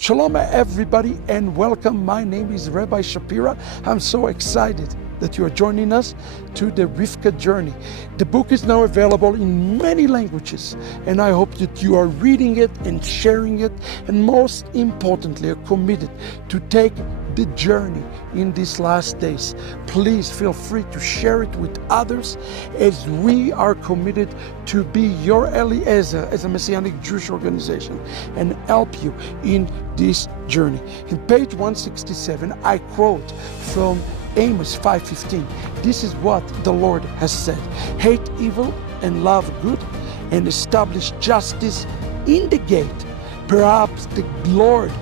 Shalom everybody and welcome. My name is Rabbi Shapira. I'm so excited that you are joining us to the Rivka journey. The book is now available in many languages and I hope that you are reading it and sharing it, and most importantly are committed to take the journey in these last days. Please feel free to share it with others as we are committed to be your Eliezer as a Messianic Jewish organization and help you in this journey. In page 167, I quote from Amos 5:15. This is what the Lord has said. Hate evil and love good, and establish justice in the gate. Perhaps the Lord,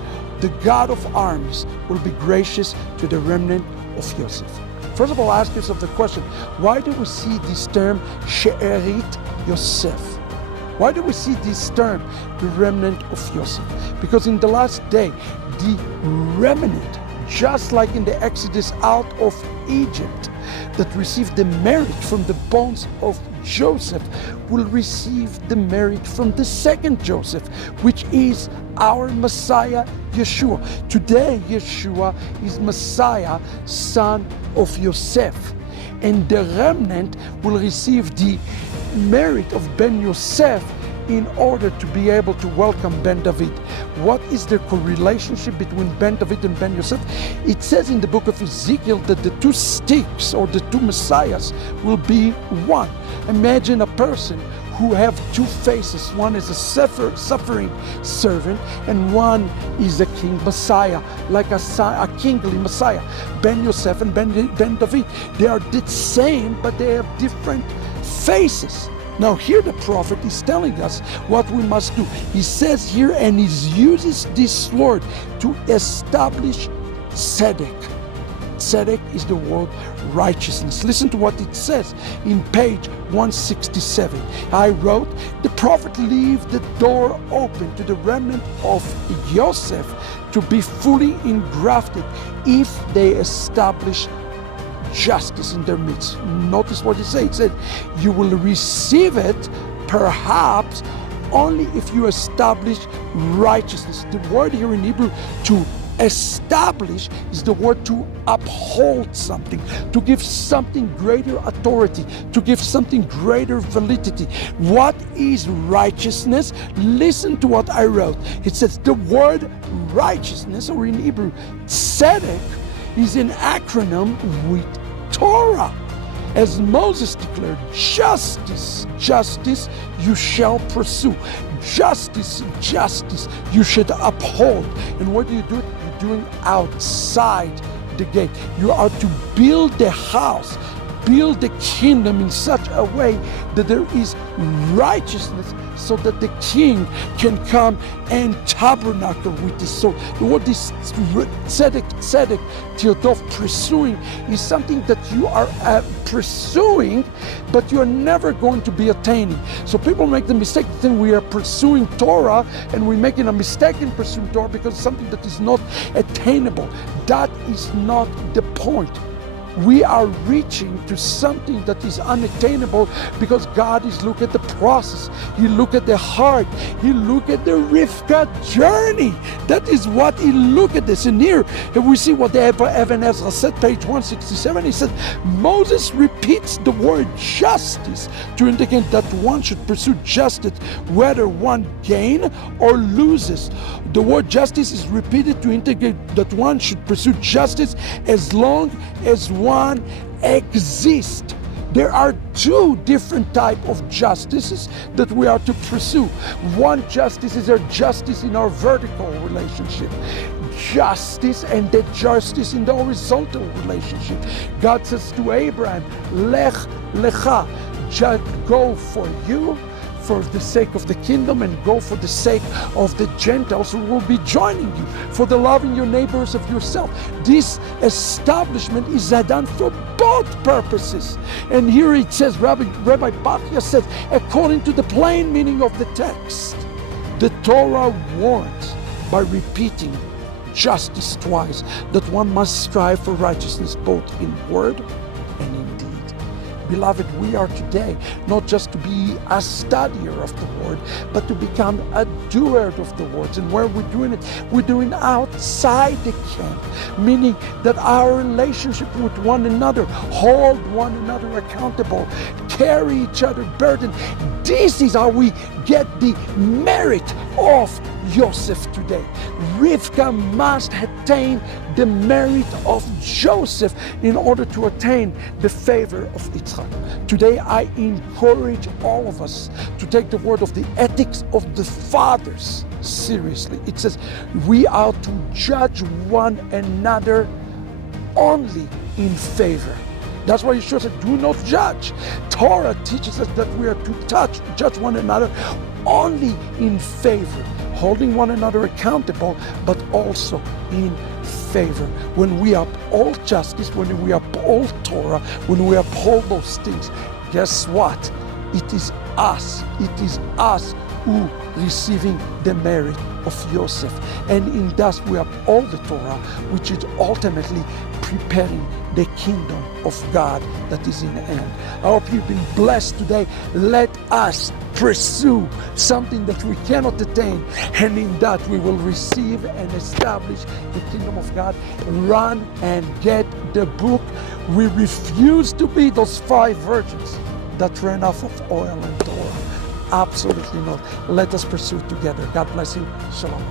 the God of armies, will be gracious to the remnant of Joseph. First of all, ask yourself the question, why do we see this term, She'erit Yosef? Why do we see this term, the remnant of Joseph? Because in the last day, the remnant, just like in the Exodus out of Egypt, that received the merit from the bones of Joseph, will receive the merit from the second Joseph, which is our Messiah, Yeshua. Today, Yeshua is Messiah, son of Yosef. And the remnant will receive the merit of Ben Yosef in order to be able to welcome Ben David. What is the correlationship between Ben David and Ben Yosef? It says in the book of Ezekiel that the two sticks or the two messiahs will be one. Imagine a person who have two faces. One is a suffering servant and one is a king messiah, like a kingly messiah. Ben Yosef and Ben David, they are the same, but they have different faces. Now here the prophet is telling us what we must do. He says here, and he uses this word to establish tzedek. Tzedek is the word righteousness. Listen to what it says in page 167. I wrote, the prophet leave the door open to the remnant of Joseph to be fully engrafted if they establish justice in their midst. Notice what it says. It said, you will receive it perhaps only if you establish righteousness. The word here in Hebrew, to establish, is the word to uphold something, to give something greater authority, to give something greater validity. What is righteousness? Listen to what I wrote. It says the word righteousness, or in Hebrew, tzedek, is an acronym with Torah. As Moses declared, justice, justice you shall pursue. Justice, justice you should uphold. And what do? You're doing outside the gate. You are to build the house, build the kingdom in such a way that there is righteousness, so that the king can come and tabernacle with this. So what this tzedek, Theodov, pursuing, is something that you are pursuing, but you are never going to be attaining. So people make the mistake that we are pursuing Torah, and we're making a mistake in pursuing Torah because it's something that is not attainable. That is not the point. We are reaching to something that is unattainable because God is looking at the process. He look at the heart. He look at the Rivka journey. That is what he look at this. And here we see what the Evan Ezra said, page 167. He said, Moses repeats the word justice to indicate that one should pursue justice whether one gain or loses. The word justice is repeated to indicate that one should pursue justice as long as one exists. There are two different types of justices that we are to pursue. One justice is our justice in our vertical relationship. Justice, and the justice in the horizontal relationship. God says to Abraham, Lech lecha, go for you, for the sake of the kingdom, and go for the sake of the Gentiles who will be joining you, for the loving your neighbors of yourself. This establishment is done for both purposes. And here it says, Rabbi Dr says, according to the plain meaning of the text, the Torah warns by repeating justice twice that one must strive for righteousness both in word and in deed. Beloved, we are today not just to be a studier of the Word, but to become a doer of the words. And where we're doing it, we're doing outside the camp, meaning that our relationship with one another, hold one another accountable, carry each other's burden. This is how we get the merit of Joseph today. Rivka must attain the merit of Joseph in order to attain the favor of Itzhak. Today I encourage all of us to take the word of the ethics of the fathers seriously. It says we are to judge one another only in favor. That's why Yeshua said, do not judge. Torah teaches us that we are to judge one another only in favor, holding one another accountable, but also in favor. When we uphold justice, when we uphold Torah, when we uphold those things, guess what? It is us who receiving the merit of Joseph. And in thus we uphold the Torah, which is ultimately preparing the kingdom of God that is in hand. I hope you've been blessed today. Let us pursue something that we cannot attain, and in that we will receive and establish the kingdom of God. Run and get the book. We refuse to be those 5 virgins that ran off of oil and Torah. Absolutely not. Let us pursue together. God bless you. Shalom.